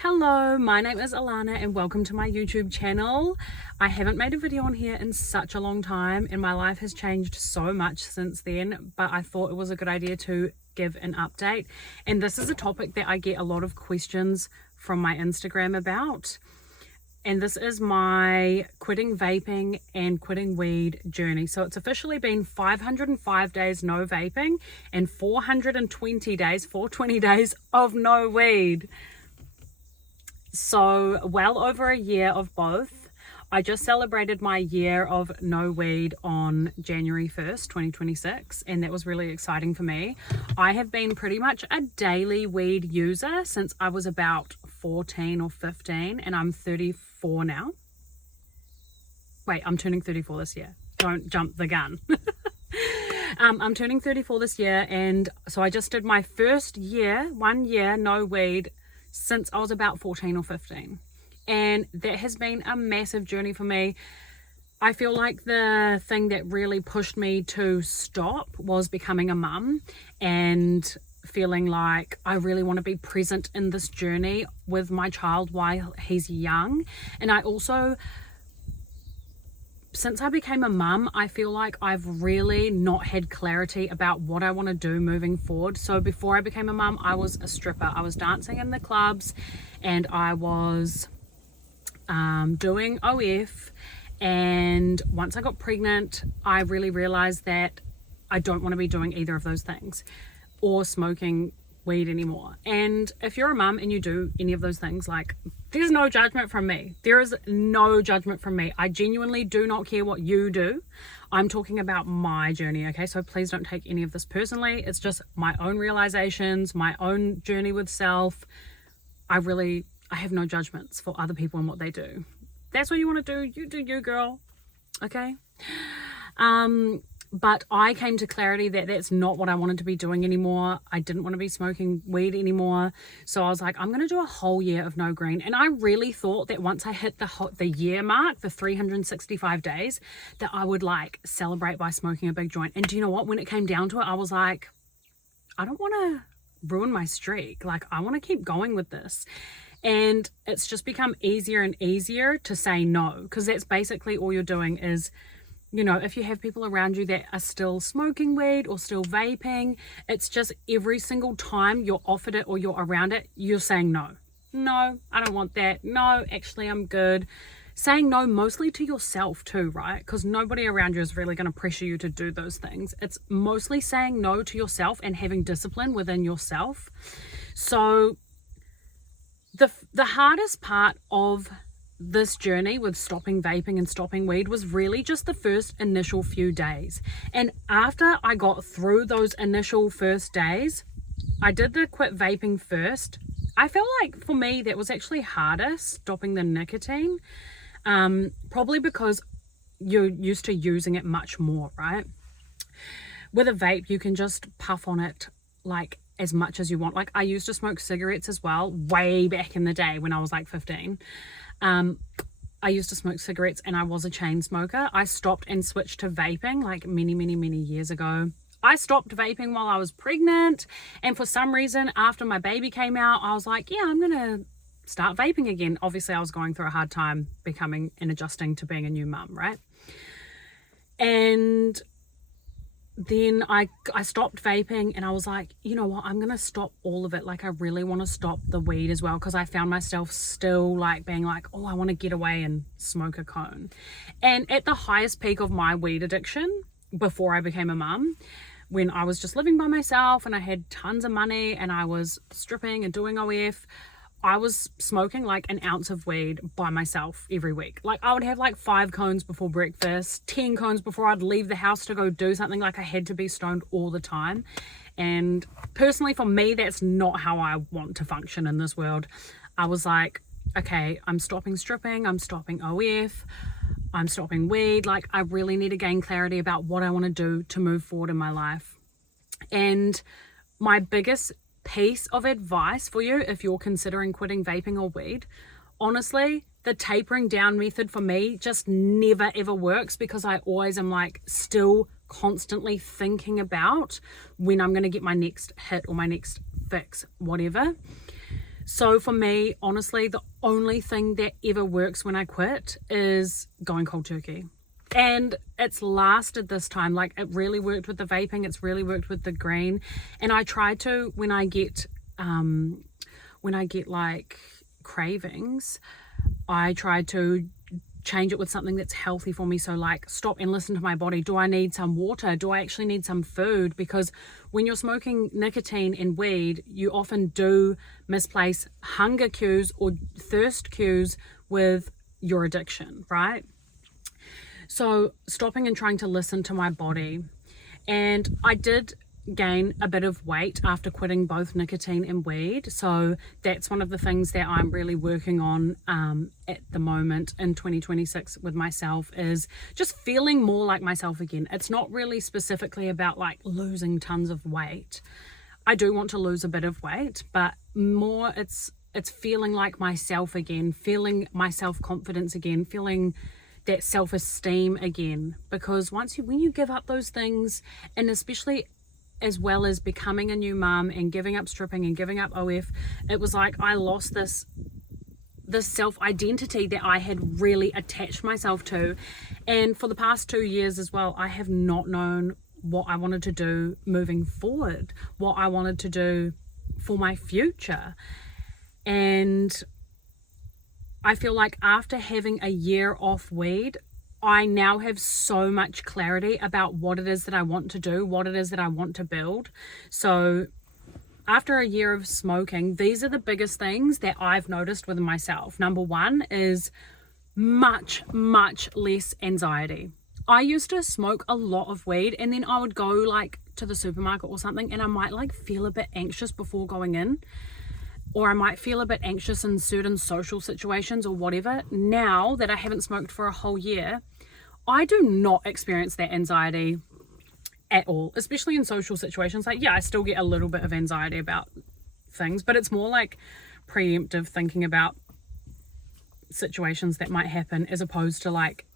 Hello, my name is Alana and welcome to my YouTube channel. I haven't made a video on here in such a long time and my life has changed so much since then, but I thought it was a good idea to give an update. And this is a topic that I get a lot of questions from my Instagram about. And this is my quitting vaping and quitting weed journey. So it's officially been 505 days no vaping and 420 days of no weed. So well over a year of both. I just celebrated my year of no weed on January 1st, 2026, and that was really exciting for me. I have been pretty much a daily weed user since I was about 14 or 15, and I'm 34 now. Wait, I'm turning 34 this year. Don't jump the gun. I'm turning 34 this year, and so I just did my first year, 1 year, no weed since I was about 14 or 15, and that has been a massive journey for me. I feel like the thing that really pushed me to stop was becoming a mum and feeling like I really want to be present in this journey with my child while he's young. And I also, since I became a mum, I feel like I've really not had clarity about what I want to do moving forward. So before I became a mum, I was a stripper. I was dancing in the clubs and I was doing OF. And once I got pregnant, I really realized that I don't want to be doing either of those things or smoking weed anymore. And if you're a mum and you do any of those things, like, there's no judgment from me. There is no judgment from me. I genuinely do not care what you do. I'm talking about my journey, okay? So please don't take any of this personally. It's just my own realizations, my own journey with self. I have no judgments for other people and what they do. That's what you want to do you, girl, okay? But I came to clarity that that's not what I wanted to be doing anymore. I didn't want to be smoking weed anymore. So I was like, I'm going to do a whole year of no green. And I really thought that once I hit the year mark, the 365 days, that I would like celebrate by smoking a big joint. And do you know what? When it came down to it, I was like, I don't want to ruin my streak. Like, I want to keep going with this. And it's just become easier and easier to say no, because that's basically all you're doing is, you know, if you have people around you that are still smoking weed or still vaping, it's just every single time you're offered it or you're around it, you're saying no. No, I don't want that. No, actually, I'm good. Saying no mostly to yourself too, right? Because nobody around you is really going to pressure you to do those things. It's mostly saying no to yourself and having discipline within yourself. So the hardest part of this journey with stopping vaping and stopping weed was really just the first initial few days. And after I got through those initial first days, I did the quit vaping first. I felt like for me that was actually harder, stopping the nicotine, probably because you're used to using it much more, right? With a vape, you can just puff on it like as much as you want. Like, I used to smoke cigarettes as well way back in the day when I was like 15. I used to smoke cigarettes and I was a chain smoker. I stopped and switched to vaping like many years ago. I stopped vaping while I was pregnant, and for some reason after my baby came out, I was like, yeah, I'm gonna start vaping again. Obviously I was going through a hard time becoming and adjusting to being a new mum, right? And then I stopped vaping and I was like, you know what, I'm going to stop all of it. Like, I really want to stop the weed as well, because I found myself still like being like, oh, I want to get away and smoke a cone. And at the highest peak of my weed addiction before I became a mum, when I was just living by myself and I had tons of money and I was stripping and doing OF, I was smoking like an ounce of weed by myself every week. Like, I would have like 5 cones before breakfast, 10 cones before I'd leave the house to go do something. Like, I had to be stoned all the time. And personally for me, that's not how I want to function in this world. I was like, okay, I'm stopping stripping, I'm stopping OF, I'm stopping weed. Like, I really need to gain clarity about what I want to do to move forward in my life. And my biggest piece of advice for you, if you're considering quitting vaping or weed, honestly, the tapering down method for me just never ever works, because I always am like still constantly thinking about when I'm going to get my next hit or my next fix, whatever. So for me, honestly, the only thing that ever works when I quit is going cold turkey. And it's lasted this time. Like, it really worked with the vaping, it's really worked with the green. And I try to, when I get like cravings, I try to change it with something that's healthy for me. So like, stop and listen to my body. Do I need some water? Do I actually need some food? Because when you're smoking nicotine and weed, you often do misplace hunger cues or thirst cues with your addiction, right? So stopping and trying to listen to my body. And I did gain a bit of weight after quitting both nicotine and weed, so that's one of the things that I'm really working on at the moment in 2026 with myself, is just feeling more like myself again. It's not really specifically about like losing tons of weight. I do want to lose a bit of weight, but more it's feeling like myself again, feeling my self-confidence again, feeling that self-esteem again. Because when you give up those things, and especially as well as becoming a new mum and giving up stripping and giving up OF, it was like I lost this self-identity that I had really attached myself to. And for the past 2 years as well, I have not known what I wanted to do moving forward, what I wanted to do for my future. And I feel like after having a year off weed, I now have so much clarity about what it is that I want to do, what it is that I want to build. So after a year of smoking, these are the biggest things that I've noticed within myself. Number one is much, much less anxiety. I used to smoke a lot of weed, and then I would go like to the supermarket or something, and I might like feel a bit anxious before going in, or I might feel a bit anxious in certain social situations or whatever. Now that I haven't smoked for a whole year, I do not experience that anxiety at all, especially in social situations. Like, yeah, I still get a little bit of anxiety about things, but it's more like preemptive thinking about situations that might happen, as opposed to like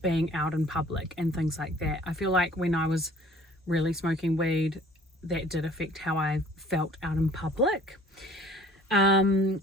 being out in public and things like that. I feel like when I was really smoking weed, that did affect how I felt out in public. And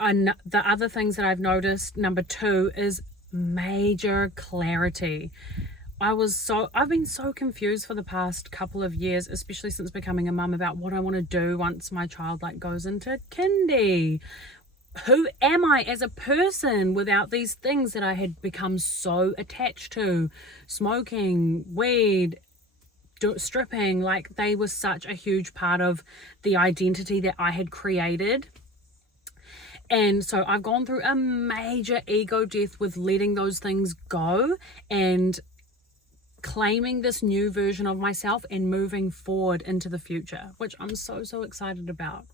the other things that I've noticed, number two, is major clarity. I've been so confused for the past couple of years, especially since becoming a mum, about what I want to do once my child like goes into kindy. Who am I as a person without these things that I had become so attached to? Smoking, weed, stripping, like they were such a huge part of the identity that I had created. And so I've gone through a major ego death with letting those things go and claiming this new version of myself and moving forward into the future, which I'm so excited about.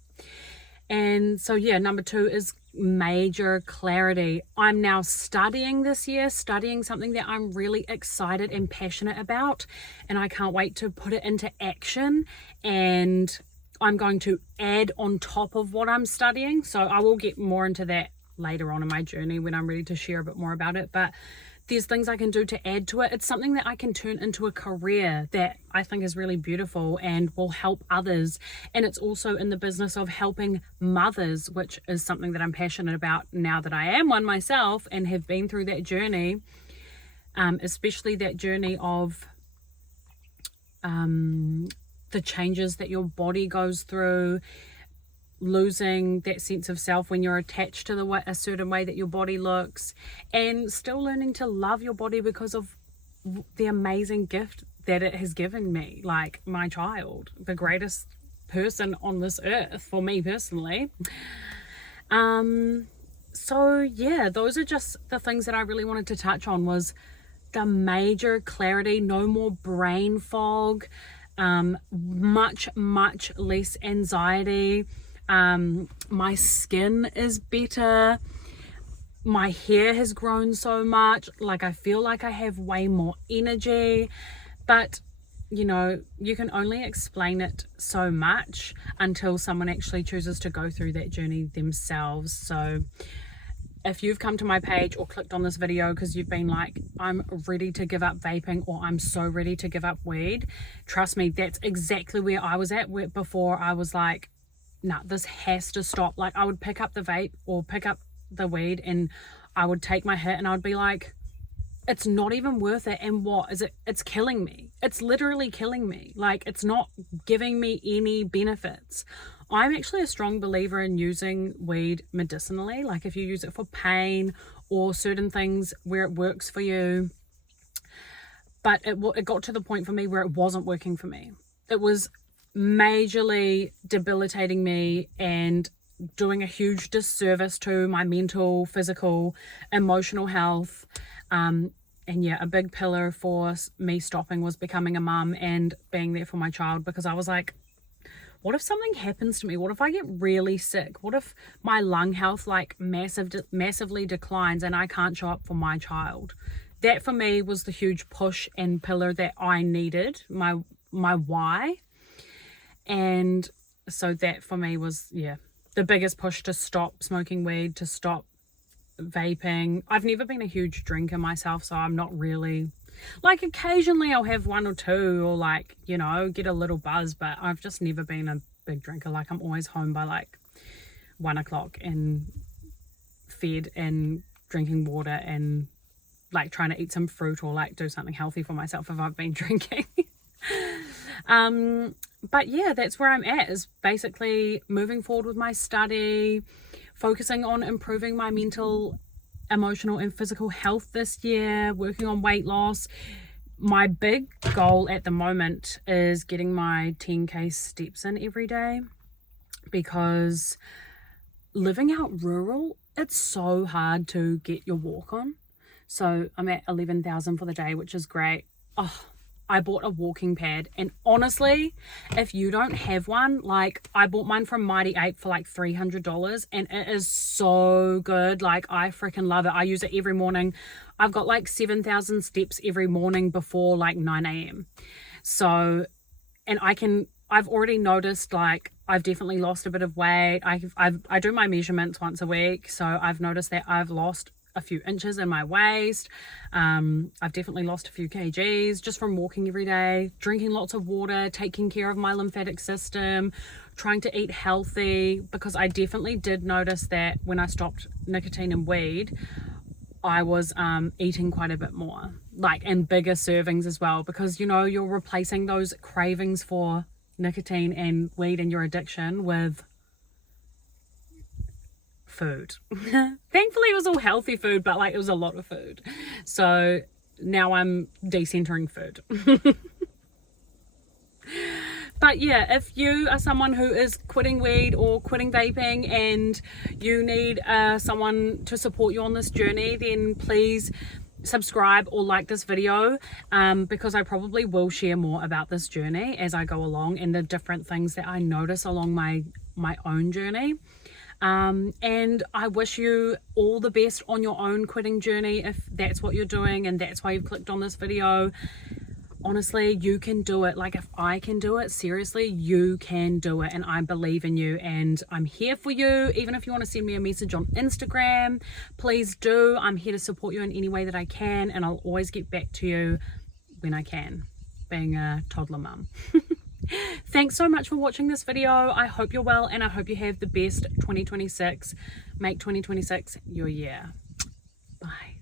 And so yeah, number two is major clarity. I'm now studying this year, studying something that I'm really excited and passionate about, and I can't wait to put it into action. And I'm going to add on top of what I'm studying. So I will get more into that later on in my journey when I'm ready to share a bit more about it. But there's things I can do to add to it. It's something that I can turn into a career that I think is really beautiful and will help others. And it's also in the business of helping mothers, which is something that I'm passionate about now that I am one myself and have been through that journey, especially that journey of the changes that your body goes through, losing that sense of self when you're attached to a certain way that your body looks, and still learning to love your body because of the amazing gift that it has given me, like my child, the greatest person on this earth for me personally. So yeah, those are just the things that I really wanted to touch on, was the major clarity, no more brain fog, much less anxiety. My skin is better. My hair has grown so much. Like, I feel like I have way more energy. But, you know, you can only explain it so much until someone actually chooses to go through that journey themselves. So if you've come to my page or clicked on this video because you've been like, I'm ready to give up vaping, or I'm so ready to give up weed, trust me, that's exactly where I was at before I was like, nah, this has to stop. Like, I would pick up the vape or pick up the weed and I would take my hit and I would be like, it's not even worth it. And what is it? It's killing me. It's literally killing me. Like, it's not giving me any benefits. I'm actually a strong believer in using weed medicinally. Like, if you use it for pain or certain things where it works for you. But it got to the point for me where it wasn't working for me. It was majorly debilitating me and doing a huge disservice to my mental, physical, emotional health. And yeah, a big pillar for me stopping was becoming a mum and being there for my child, because I was like, what if something happens to me? What if I get really sick? What if my lung health like massively declines and I can't show up for my child? That for me was the huge push and pillar that I needed, my why. And so that for me was, yeah, the biggest push to stop smoking weed, to stop vaping. I've never been a huge drinker myself, so I'm not really, like, occasionally I'll have one or two or like, you know, get a little buzz, but I've just never been a big drinker. Like, I'm always home by like 1 o'clock and fed and drinking water and like trying to eat some fruit or like do something healthy for myself if I've been drinking. But yeah, that's where I'm at, is basically moving forward with my study, focusing on improving my mental, emotional and physical health this year, working on weight loss. My big goal at the moment is getting my 10k steps in every day, because living out rural, it's so hard to get your walk on. So I'm at 11,000 for the day, which is great. Oh, I bought a walking pad, and honestly, if you don't have one, like, I bought mine from Mighty Ape for like $300 and it is so good. Like, I freaking love it. I use it every morning. I've got like 7,000 steps every morning before like 9 a.m. So, and I've already noticed, like, I've definitely lost a bit of weight. I do my measurements once a week, so I've noticed that I've lost a few inches in my waist. I've definitely lost a few kgs just from walking every day, drinking lots of water, taking care of my lymphatic system, trying to eat healthy, because I definitely did notice that when I stopped nicotine and weed, I was eating quite a bit more, like, in bigger servings as well, because, you know, you're replacing those cravings for nicotine and weed and your addiction with food. Thankfully it was all healthy food, but like, it was a lot of food. So now I'm decentering food. But yeah, if you are someone who is quitting weed or quitting vaping and you need someone to support you on this journey, then please subscribe or like this video, because I probably will share more about this journey as I go along and the different things that I notice along my own journey. And I wish you all the best on your own quitting journey, if that's what you're doing and that's why you've clicked on this video. Honestly, you can do it. Like, if I can do it, seriously, you can do it, and I believe in you and I'm here for you. Even if you want to send me a message on Instagram, please do. I'm here to support you in any way that I can, and I'll always get back to you when I can, being a toddler mum. Thanks so much for watching this video. I hope you're well and I hope you have the best 2026. Make 2026 your year. Bye.